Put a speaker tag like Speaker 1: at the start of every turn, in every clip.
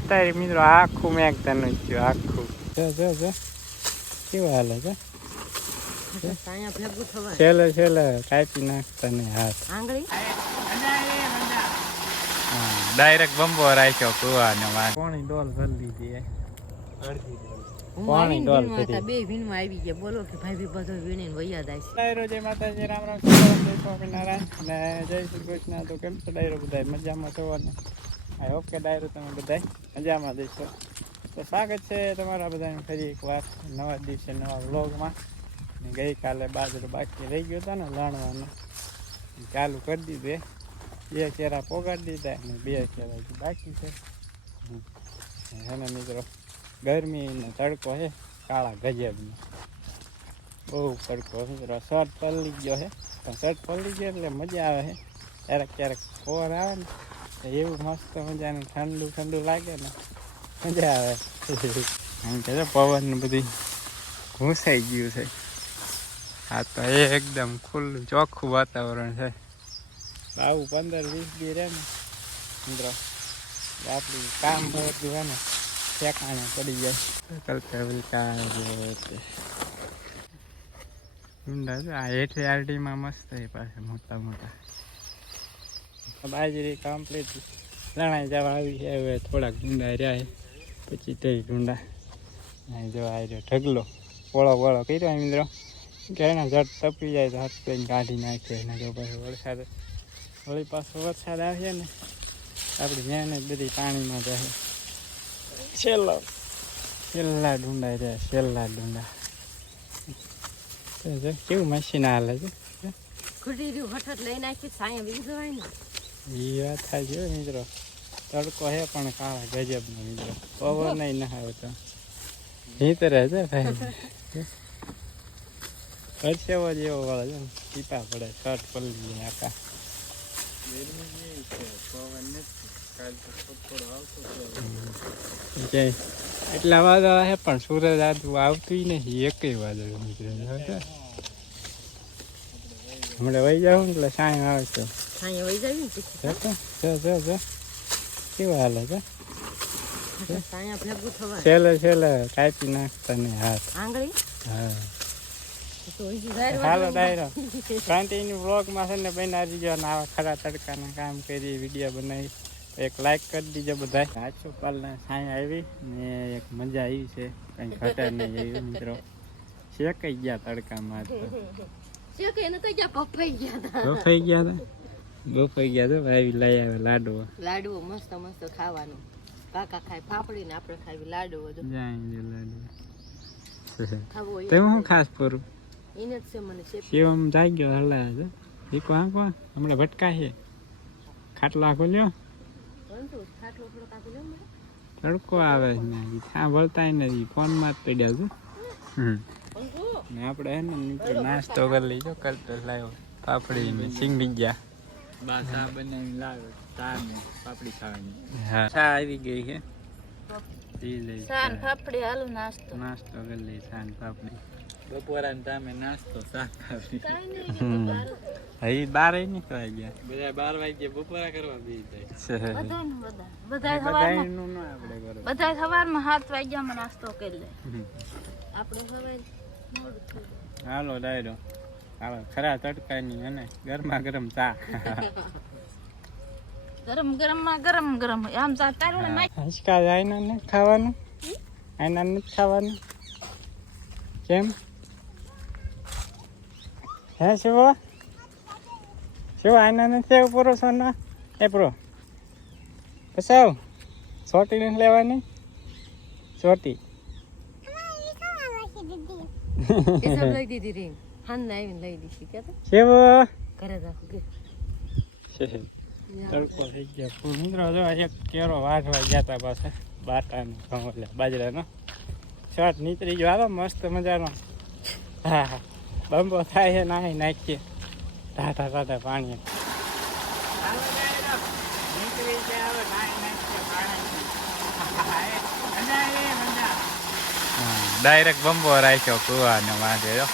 Speaker 1: તારી મિત્રો આખું મેં તને થયું આખું જો જો જો કેવા હાલે છે છેલ્લે છેલ્લે કાપી નાખતા ને હાથ ડાયરેક્ટ બંબો રાખ્યો કુવાનો માં કોણી ડોલ ભરી લીધી
Speaker 2: અડધી
Speaker 1: પાણી ડોલ
Speaker 2: વીણવા હતા,
Speaker 1: કરી.
Speaker 2: બે વીણવા આવી ગયા બોલો કે ભાઈ બી બધો વીણીને વૈયા જાય છે
Speaker 1: ડાયરો જય માતાજી રામ રામ જય સ્વામિનારાયણ અને જય શ્રી કૃષ્ણ તો કેમ છો ડાયરો બધા મજામાં છો ને આઈ હોપ કે ડાયરો તમે બધા મજામાં દેશો. તો સ્વાગત છે તમારા બધાને ફરી એક વાર નવા દિવસે નવા વ્લોગમાં. ને ગઈકાલે બાજરો બાકી રહી ગયો હતો ને લાણવાનો. ચાલુ કરી દીધું બે ચેરા પોગાડી દીધા અને બે હજી બાકી છે. હમ. અને મિત્રો, ગરમીનો તડકો છે કાળા ગજબનો. બહુ તડકો મિત્રો. શર્ટ પલળી ગયો છે પણ શર્ટ પલળી ગયો એટલે મજા આવે છે ક્યારેક ક્યારેક ફોર આવે ને એવું મસ્ત મજાનું, ઠંડુ ઠંડુ લાગે ને. મજા આવે. એમ કે પવન ને બધી ઘૂસાઈ ગયું છે. આ તો એ એકદમ ખુલ્લું, ચોખ્ખું વાતાવરણ છે. આવું પંદર, વીસ દી રહે ને. મિત્રો આપણું કામ ભરતું હોય ને, ઠેકાણે પડી જાય. વિલકા ઊંડા છે, આ હેઠે આરડીમાં મસ્ત એ પાસે મોટા મોટા બાજરી કમ્પ્લીટ લણાઈ જવા આવી છે. હવે થોડાક ગુંડા રહ્યા પછી તે ગુંડા આવી રહ્યો. ઢગલો, વળો પોળો કર્યો મિત્રો? કે એના જટ તપી જાય તો હાથ લઈને કાઢી નાખીએ એને જો પછી વરસાદ વળી પાછો વરસાદ આવે ને, આપણી મહેનત બધી પાણીમાં જાય. છેલ્લો. છેલ્લા ડુંડા રહ્યા, છેલ્લા ડુંડા કેવું મશીન હાલે છે?
Speaker 2: ખૂટી રહ્યું હઠ લઈ નાખી સાયા બીજું હોય ને.
Speaker 1: એ વાત થાય છે મિત્રો. તડકો હે પણ કાળા ગજબનો મિત્રો. પવન નહીં ના આવતો ભીતરે છે ભાઈ. પરસેવો જેવો વાળો છે પીપા પડે, શર્ટ પલ્લી આખા. એટલા વાદળ હે પણ સુરજ આજુ આવતું નથી એકેય વાદળ નીકળે હમણાં વહી જાવ એટલે સાંજ આવે છે.
Speaker 2: સાયા વહી જાય ને
Speaker 1: જો જો જો જો. કેવું હાલે છે
Speaker 2: સાયા ભેગું થવાય
Speaker 1: છેલ્લે છેલ્લે કાપી નાખતા ને હાથ.
Speaker 2: આંગળી?
Speaker 1: હા.
Speaker 2: તો હજી જાય
Speaker 1: હાલો ડાયરો કન્ટિન્યુ વ્લોગમાં છે ને બેન આવી ગયો આવા ખરા તડકાના કામ કરી વીડિયો બનાવી એક લાઈક કરી દીજો બધા સાચો પાલના સાંય આવી ને એક મજા આવી છે. કંઈ ઘટે નહીં એવી મિત્રો. શેકાઈ ગયા તડકામાં આજ તો.
Speaker 2: શું કે એને તો ક્યાં પપ્પાઈ ગયા હતા
Speaker 1: બફાઈ ગયા હતા બફાઈ ગયા તો ભાઈ લઈ આવે લાડવા
Speaker 2: લાડવો મસ્ત મસ્ત ખાવાનું. કાકા ખાય ફાફડી ને આપણે ખાવી લાડવો જો
Speaker 1: જાય લાડુ. લાડવા હું ખાસ પરું
Speaker 2: જ છે મને છે
Speaker 1: શિવમ જાગ્યો ગયો હલા છે દીકો આંકો હમણાં ભટકા છે. ખાટલા આખો લ્યો.
Speaker 2: પરંતુ ખાટલો થોડો કાપી લો મને.
Speaker 1: તડકો આવે છે ને હા સાંભળતાય નથી. ફોનમાં જ પડ્યા છું. ને આપણે એને નાસ્તો કરી લીધો. કરતો લાવ્યો પાપડી ને સિંગડી ગયા.
Speaker 3: બા સા બનાવીને લાવ્યો. ચા ને પાપડી ખાવાની.
Speaker 1: હા. ચા આવી ગઈ છે
Speaker 2: સાન
Speaker 1: પાપડી
Speaker 2: ફાફડી હાલો નાસ્તો.
Speaker 1: નાસ્તો કરી લઈ સાન પાપડી.
Speaker 3: બપોરાના ટાઈમે નાસ્તો ચા પાપડી
Speaker 1: હઈ બાર નીકળાઈ ગયા.
Speaker 3: બધા બાર વાગ્યે બપોરા કરવા બી જાય.
Speaker 2: બધા.
Speaker 1: ના કરો
Speaker 2: બધા સવારમાં સાત વાગ્યામાં નાસ્તો કરી લે. આપણે હવે મોડું
Speaker 1: હાલો ડાયરો. હાલો ખરા તડકાની અને ગરમા ગરમ ચા.
Speaker 2: ગરમ ગરમમાં ગરમ ગરમ આમ ચા તારું ને
Speaker 1: હસકા આઈના ને ખાવાનું. આઈના ને ખાવાનું. કેમ? હે શિવો? શિવો આઈના ને છે પૂરો સોના? એ પૂરો. પસાવ ચોટી લેવાની? ચોટી
Speaker 2: લઈ દીધી ring. હાન આવીને લઈ દીધી કે તો ઘરે રાખું કે?
Speaker 1: તડકો થઈ ગયા. ફૂલ જો એક કેરો વાઢવા ગયા હતા પાસે બાટાનો ઘઉં એટલે બાજરાનો. શર્ટ નીતરી ગયો. હાલો મસ્ત મજાનો. હા હા. બંબો થાય છે નાહી નાખીએ. ટાટા ટાટા પાણી ડાયરેક્ટ બંબો રાખ્યો કુવાનો વાંધે જો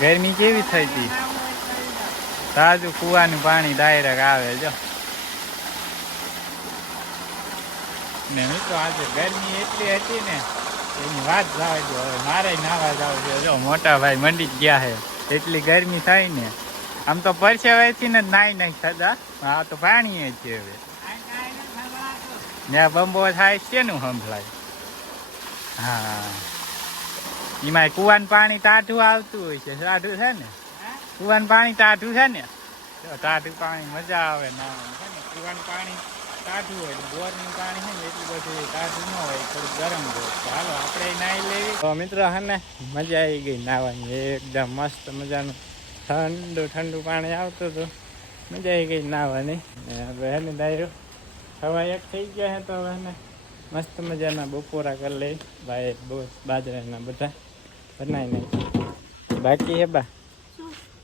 Speaker 3: ગરમી કેવી થઈ હતી તાજું કુવાનું પાણી ડાયરેક્ટ આવે, જો. ને મિત્રો આજે ગરમી એટલી હતી ને, એની વાત જાવ જો હવે મારે નાવા જાવ છે જો, મોટા ભાઈ મંડી જ ગયા છે. એટલી ગરમી થાય ને. આમ તો પરસેવાથી ને નાઈ નહીં સદા આ તો પાણી છે હવે. ત્યાં બંબો થાય છે નું સંભળાય? હા. એમાં કુવાનું પાણી ટાઢું આવતું હોય છે. ટાઢું છે ને? કુવાનું પાણી ટાઢું છે ને? ટાઢું પાણી મજા આવે ના કુવાનું પાણી ટાઢું હોય બોરનું પાણી છે ને એટલું બધું ટાઢું ન હોય થોડું ગરમ હોય. તો આપણે નાહી લેવી.
Speaker 1: તો મિત્રો હે ને મજા આવી ગઈ નાહવાની એકદમ મસ્ત મજાનું ઠંડુ ઠંડુ પાણી આવતું હતું. મજા આવી ગઈ નાવાની. હવે હે ને ડાયરો હવા એક થઈ ગયા હે તો હવે ને મસ્ત મજાના બપોરા કરી લઈ. ભાઈ બહુ બાજરાના બધા. બનાવી નાખી બાકી હે બા?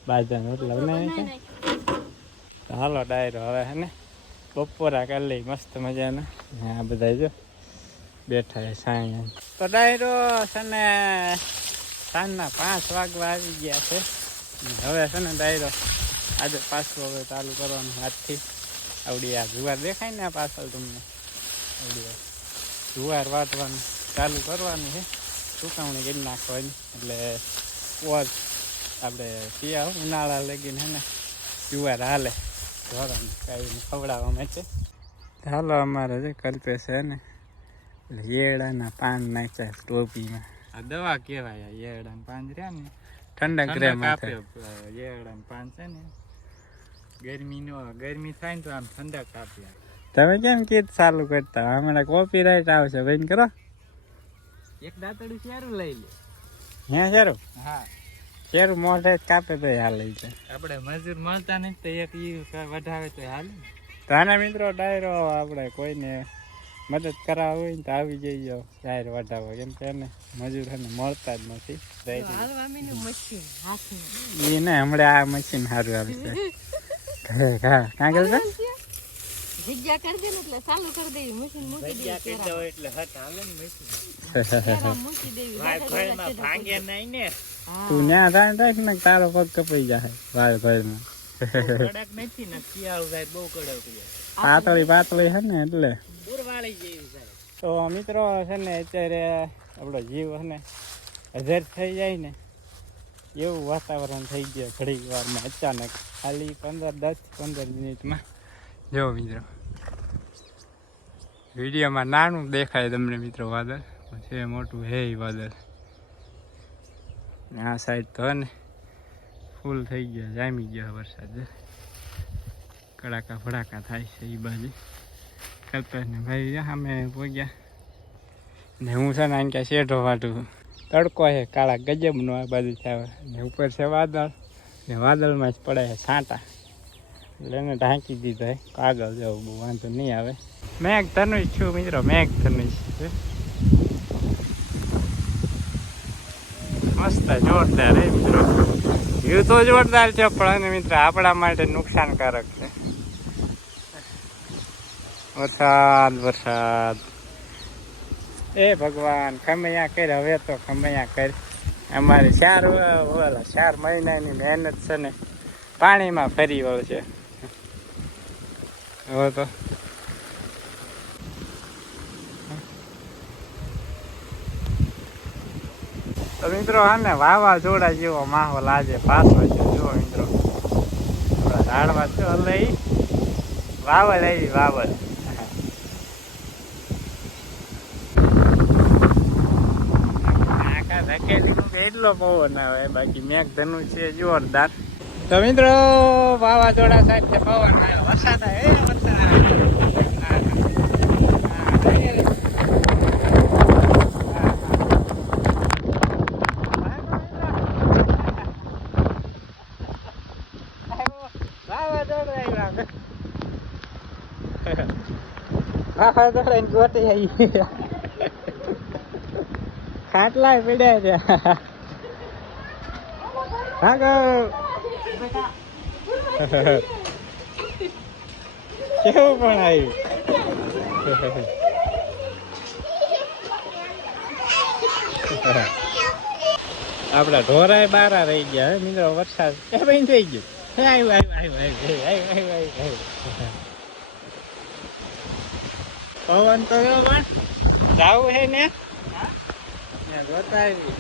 Speaker 1: બાજરાના રોટલા બનાવી નાખ્યા હાલો ડાયરો હવે હે ને? બપોરા કરી લઈ મસ્ત મજાના. આ બધા જો બેઠા છે સાંઈ તો ડાયરો છે ને સાંજના પાંચ વાગવા આવી ગયા છે. હવે છે ને ડાયરો આજે પાછું હવે ચાલુ કરવાનું હાથથી. આવડી આ જુવાર દેખાય ને આ પાછળ તમને? આવડી જુવાર વાટવાનું ચાલુ કરવાનું છે. સુકાવણી કરી નાખવાની. એટલે ઓર આપણે શિયાળ ઉનાળા લગીને હે ને જુવાર હાલે. ધોરણ કાઢીને ખવડાવવા માટે. હાલો અમારે જે કલ્પે છે ને એટલે એડાના પાન નાખ્યા ટોપીમાં.
Speaker 3: આ દવા કહેવાય યેરડા પાન રહ્યા ને.
Speaker 1: ઠંડક રે
Speaker 3: ઠંડક
Speaker 1: માથે.
Speaker 3: યેરડા પાન છે ને. ગરમી નો ગરમી થાય ને તો આમ ઠંડક આપે.
Speaker 1: તમે કેમ કીધ ચાલુ કરતા? હમણાં કોપી રાઈટ આવશે બંધ કરો.
Speaker 3: એક દાંતડું શેરું લઈ લે.
Speaker 1: હે શેરું?
Speaker 3: હા.
Speaker 1: શેરું મોઢે કાપે તો હાલ લઈ છે
Speaker 3: આપણે મજૂર મળતા નથી તો એક ઈ વધારે તો હાલ તાના
Speaker 1: તો આના મિત્રો ડાયરો આપણે કોઈને મદદ કરાવવા હોય ને તો આવી જઈજો. ડાયર વઢાવો કેમ કે એને મજૂર એને મળતા જ નથી. ડાયરી.
Speaker 2: હાલવામીનું મશીન હાથમાં
Speaker 1: એ ને હમણાં આ મશીન સારું આવશે. કાગળ છે
Speaker 2: જગ્યા કરી દે ને એટલે ચાલુ કરી દેવી મશીન મૂકી દેવી પેરામાં.
Speaker 3: એટલે હટ હાલે ને મશીન.
Speaker 2: મૂકી દેવી
Speaker 3: ભાઈ
Speaker 2: બેઠા
Speaker 3: ભાઈમાં ભાંગે નહીં ને.
Speaker 1: તું ન્યા થાય થાય ને તારો પગ કપાઈ જાય ભાઈ માં
Speaker 3: કડક નથી ને શિયાળું થાય બહુ કડક છે
Speaker 1: પાતળી પાતળી છે ને એટલે.
Speaker 3: પૂરવાળી જેવી થાય.
Speaker 1: તો મિત્રો છે ને અત્યારે આપણો જીવ છે ને હજાર થઈ જાય ને એવું વાતાવરણ થઈ ગયું ઘડીક વારમાં. અચાનક ખાલી પંદર દસ પંદર મિનિટમાં. જો મિત્રો. વિડીયોમાં નાનું દેખાય તમને મિત્રો વાદળ. છે મોટું હે વાદળ. આ સાઈડ તો ને ફૂલ થઈ ગયા, જામી ગયા વરસાદ. કડાકા ભડાકા થાય છે એ બાજુ. કલ્પેશને ભાઈ અમે પહોંચ્યા ને હું છે ને આને ક્યાં શેઢો વાટું તડકો છે, કાળા ગજબનો આ બાજુ આવે ને ઉપર છે વાદળ. ને વાદળમાં જ પડે છે છાંટા. એટલે એને ઢાંકી દીધો કાગળ જવું બહુ વાંધો નહીં આવે. મેઘ ધનુષ છું મિત્રો, મેઘ ધનુષ મસ્ત, જોરદાર હે મિત્રો. વ્યૂ તો જોરદાર છે, પણ મિત્ર આપણા માટે નુકસાનકારક છે. વરસાદ વરસાદ. એ ભગવાન, ખમૈયા કર, હવે તો ખમૈયા કર. અમારે ચાર ચાર મહિનાની મહેનત છે ને, પાણીમાં ફરી વળશે. હવે તો તો મિત્રો આને વાવાઝોડા જેવો માહોલ આજે પાછો છે. જુઓ મિત્રો. આપણા ઝાડવા છો. એટલે વાવલ આવી વાવલ એટલો પવન આવે. બાકી મેઘધનુ છે. જોરદાર. તો મિત્રો, વાવાઝોડા સાથે પવન આવ્યો વરસાદ આવ્યો વરસાદ વાવાઝોડું આવ્યું વાવાઝોડા ગોટી આવી ખાટલા પીડ્યા છે ભાગો કેવું પણ આવ્યું આપડા ઢોરાય બારા રહી ગયા મિત્રો વરસાદ એ બંધ થઈ ગયું હે, આવ્યું આવ્યું આવ્યું આવ્યું આવ્યું આવ્યું આવ્યું પવન તો ગયો પણ જાવું હે ને ત્યાં જોતા આવી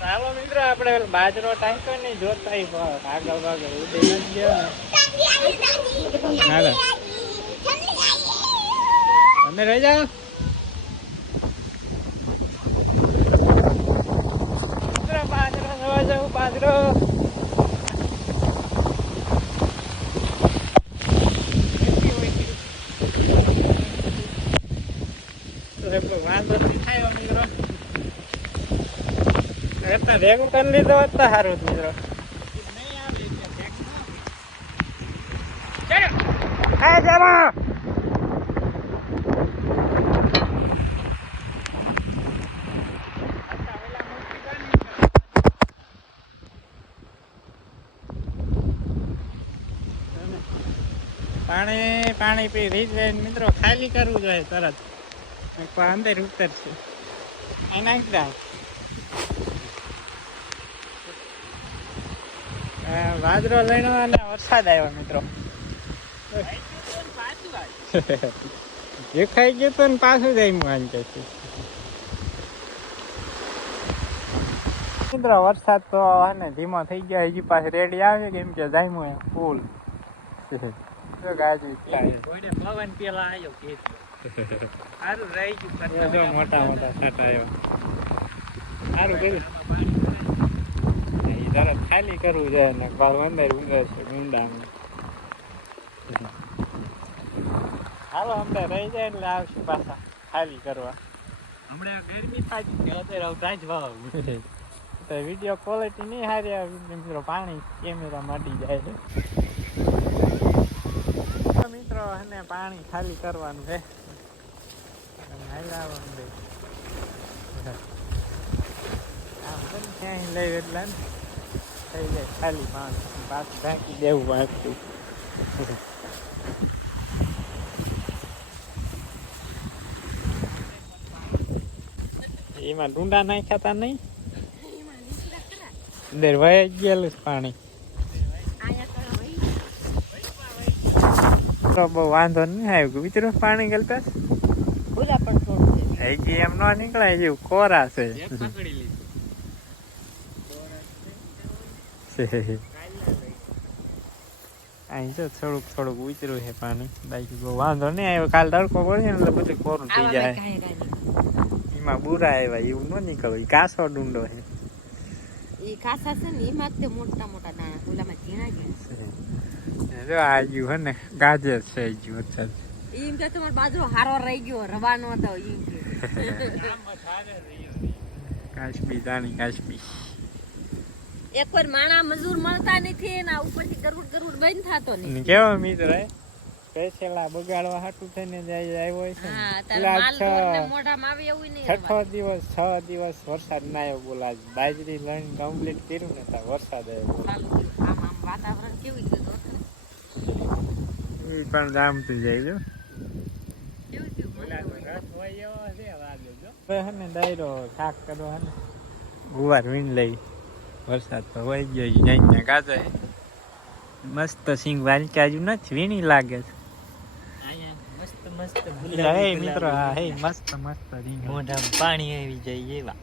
Speaker 1: ચાલો મિત્રો આપણે પેલો બાજરો ટાંક્યો ને જોતા આવી પણ આગળ આગળ ઉડી નથી ગયો ને હાલો તમે રહી જાઓ મિત્રો બાજરો જોવા જાઉં બાજરો એટલો વાંધો નહીં થાય મિત્રો. એટલે ભેગું કરી લીધો હોત તો સારું મિત્રો. પાણી પાણી પી રીત રહીને મિત્રો ખાલી કરવું જોઈએ તરત. અંદર ઉતરશે અહીં નાખી વાદરો લઈને અને વરસાદ આવ્યો મિત્રો. દેખાઈ ગયું તો ને પાછું જાય માન કે છે. મિત્રો વરસાદ તો ને ધીમો થઈ ગયો હજી પાછું રેડી આવે કેમ કે જાય ફૂલ. જો
Speaker 3: પવન પેલા આવ્યો કે સારું રહી
Speaker 1: જો મોટા મોટા છાંટા એવા. સારું કર્યું. તરત ખાલી કરવું જોઈએ ને અંદર ઉંદર છે ગુંડામાં હાલો અંદર રહી જાય એટલે આવશું પાછા ખાલી કરવા.
Speaker 3: હમણાં ગરમી થાય છે અત્યારે આવતા જ વાવ
Speaker 1: તો વીડિયો ક્વોલિટી નહીં સારી આવે મિત્રો પાણી કેમેરા માટી જાય છે. મિત્રો અને પાણી ખાલી કરવાનું છે અને હાલ્યા આવવાનું છે. આમ તો ને એમાં ડુંડા નાખ્યા નહીં? અંદર વહી ગયેલું પાણી. તો બહુ વાંધો નહીં આવ્યું. વિચારો પાણી ગલતા?
Speaker 2: બોલા પણ.
Speaker 1: હજી એમ ન નીકળાય જેવું કોરા છે. અહીં જો થોડુંક થોડુંક ઉતર્યું છે પાણી. બાકી બહુ વાંધો નહીં આવ્યો કાલ તડકો પડે ને એટલે બધું કોરું થઈ જાય. એમાં બુરા આવ્યા એવું ન નીકળ્યું. ઈ કાસો ડુંડો છે.
Speaker 2: એ કાસા છે ને એમાં તે મોટા મોટા દાણા ઓલામાં ઝીણા ઝીણા
Speaker 1: જો આ ગયું હે ને ગાજર છે ગયું વરસાદ
Speaker 2: એમ કે તમારો બાજરો હારો રહી ગયો રવાનો હતો એમ કે
Speaker 1: કાશ્મી દાણી કાશ્મી
Speaker 2: એક વાર માણા મજૂર મળતા નથી ને ઉપરથી ગરુડ ગરુડ બંધ થતો નહીં
Speaker 1: કેવા મિત્ર હે? બગાડવા હાટું થઈને જાય આવ્યો હોય છે
Speaker 2: હા
Speaker 1: ને
Speaker 2: માલ
Speaker 1: છ
Speaker 2: ઢોરને મોઢામાં આવે એવું નહીં
Speaker 1: છઠ્ઠો દિવસ છ દિવસ વરસાદ ના આવ્યો બોલા બાજરી લઈને કમ્પ્લીટ કર્યું ને તા વરસાદ આવ્યો
Speaker 2: આમ આમ વાતાવરણ કેવું થયું
Speaker 1: એ પણ જામતું જાય જો.
Speaker 2: કેવું થયું?
Speaker 1: હે ને ડાયરો શાક કરો હે ને. ગુવાર વીણ લઈ. વરસાદ તો હોય ગયો છે જઈને કાચે મસ્ત સિંગ વાંચા હજુ નથી વીણી લાગે છે.
Speaker 3: અહીંયા મસ્ત મસ્ત
Speaker 1: હે મિત્રો હા હે મસ્ત મસ્ત
Speaker 3: મોઢામાં પાણી આવી જાય એવા.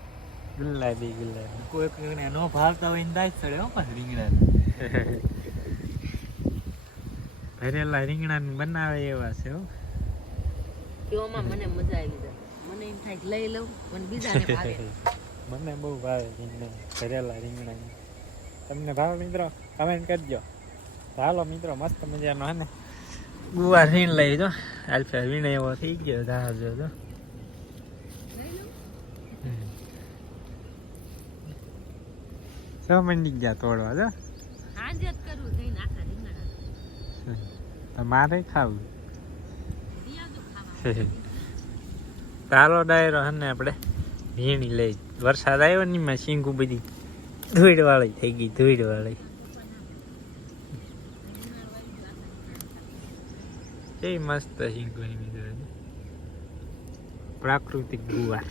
Speaker 1: ગુલાબી ગુલાબી.
Speaker 3: કોઈ કોઈને ન ભાવતા હોય ને દાય ચડે હો રીંગણા.
Speaker 1: ભરેલા રીંગણા બનાવે એવા છે હો.
Speaker 2: મને મજા આવી જાય મને એમ થાય લઈ લઉં પણ બીજાને ભાવે.
Speaker 1: મને બહુ ભાવે રીંગણા ભરેલા રીંગણા. તમને ભાવે મિત્રો? કમેન્ટ કરજો. ચાલો મિત્રો મસ્ત મજાનો હે ને? ગુવાર વીણ લઈ જો આલ્ફા વીણ એવો થઈ ગયો ધાર જો છ મંડી ગયા તોડવા જો.
Speaker 2: આજે જ કરવું જઈને આખા રીંગણા.
Speaker 1: મારે ખાવું.
Speaker 2: ખાવા.
Speaker 1: તારો ડાયરો હે ને આપણે ભીણી લઈ. વરસાદ આવ્યો ને એમાં શીંગુ બધી વાળી થઈ ગઈ ધોઈડ વાળી એ મસ્ત શીંગું એની પ્રાકૃતિક ગુવાર.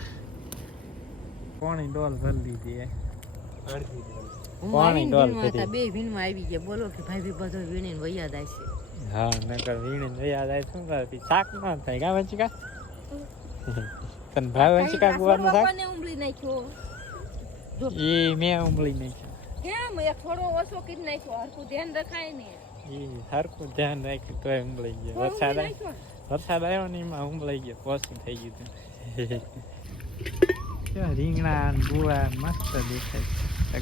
Speaker 1: પોણી ડોલ ભરી લીધી. પાણી ડોલ કરી.
Speaker 2: બે વીણમાં આવી ગયા. બોલો કે ભાઈ ભી બધો વીણીને વૈયા જાય છે.
Speaker 1: હા નકર વીણીને યાદ આવે શું કરે? શાક ના થાય કા વંચિકા તને ભાવ વંચિકા ગુવાનું શાક
Speaker 4: ઉંબળી નાખ્યો
Speaker 1: એ મેં ઉંબળી નાખ્યો
Speaker 4: કેમ એક થોડો ઓછો કરી નાખ્યો હરખું ધ્યાન રખાય ને
Speaker 1: એ સરખું ધ્યાન રાખ્યું તોય ઉંબળી ગયો વરસાદ વરસાદ આવ્યો ને એમાં ઉંબળી ગયો પોસું થઈ ગયું હતું રીંગણા ગુવાર મસ્ત દેખાય છે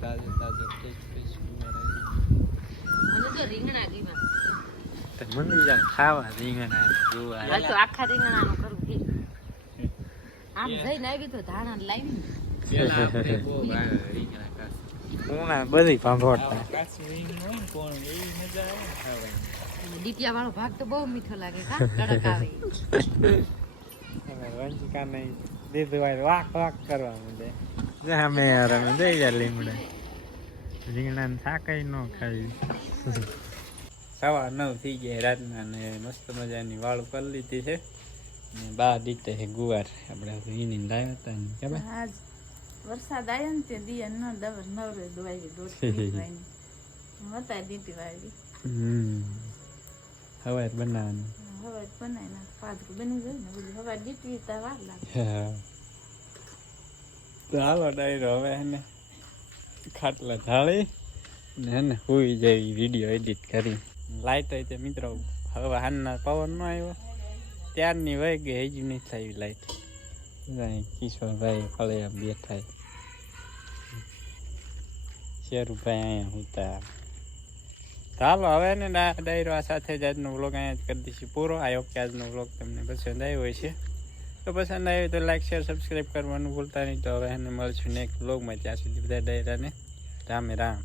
Speaker 1: તાજો
Speaker 2: મને તો રીંગણા ગીમાં
Speaker 1: તો મંદી જા ખાવા રીંગણા જોવા
Speaker 2: હાલ તો આખા રીંગણાનું કરું કે આમ જઈને આવી તો ધાણા લાવી
Speaker 1: ઉણા બધી ભાંભોળતા?
Speaker 2: ડીટિયા વાળો ભાગ તો બહુ મીઠો લાગે કા? કડક આવે.
Speaker 1: વંચિકા નહીં દીધું હોય વાક વાક કરવા માંડે જામે યાર અમે જઈ જા લીમડા. રીંગણા ને શાકય ન ખાવી. સવા નવ થઈ ગયા રાતના ને મસ્ત મજાની વાળ કરી લીધી છે. ને બા દીતે છે ગુવાર. આપણે ઈની લાવ્યા હતા ને
Speaker 4: આજ વરસાદ આવ્યો ને તે દિયા ન દબર નવરે દવાઈ દોઢ હતા દીધી વાળી
Speaker 1: હમ. બનાવવાનું.
Speaker 4: બનાવી નાખ બની જાય ને બધું. હવે દીધી તા વાર લાગે.
Speaker 1: હા. ડાયરો હવે એને ખાટલા ઢાળી ને હુઈ જાય વીડિયો એડિટ કરી. લાઈટ હોય તે મિત્રો. હવે હાલના પવન ન આવ્યો. ત્યારની વહી ગઈ હજી નહીં થાય લાઈટ. કિશોરભાઈ ફળે આમ શેરુભાઈ અહીંયા હુતા. ચાલો હવે ને ડાયરો આ સાથે જ આજનો વ્લોગ અહીંયા જ કરી દઈશું. પૂરો. આ કે આજનો વ્લોગ તમને પસંદ આવ્યો હોય છે તો પસંદ આવ્યો તો લાઈક શેર સબસ્ક્રાઈબ કરવાનું ભૂલતા નહીં. તો હવે એને મળશું નેક્સ્ટ વ્લોગમાં. ત્યાં સુધી બધા ડાયરાને રામે રામ.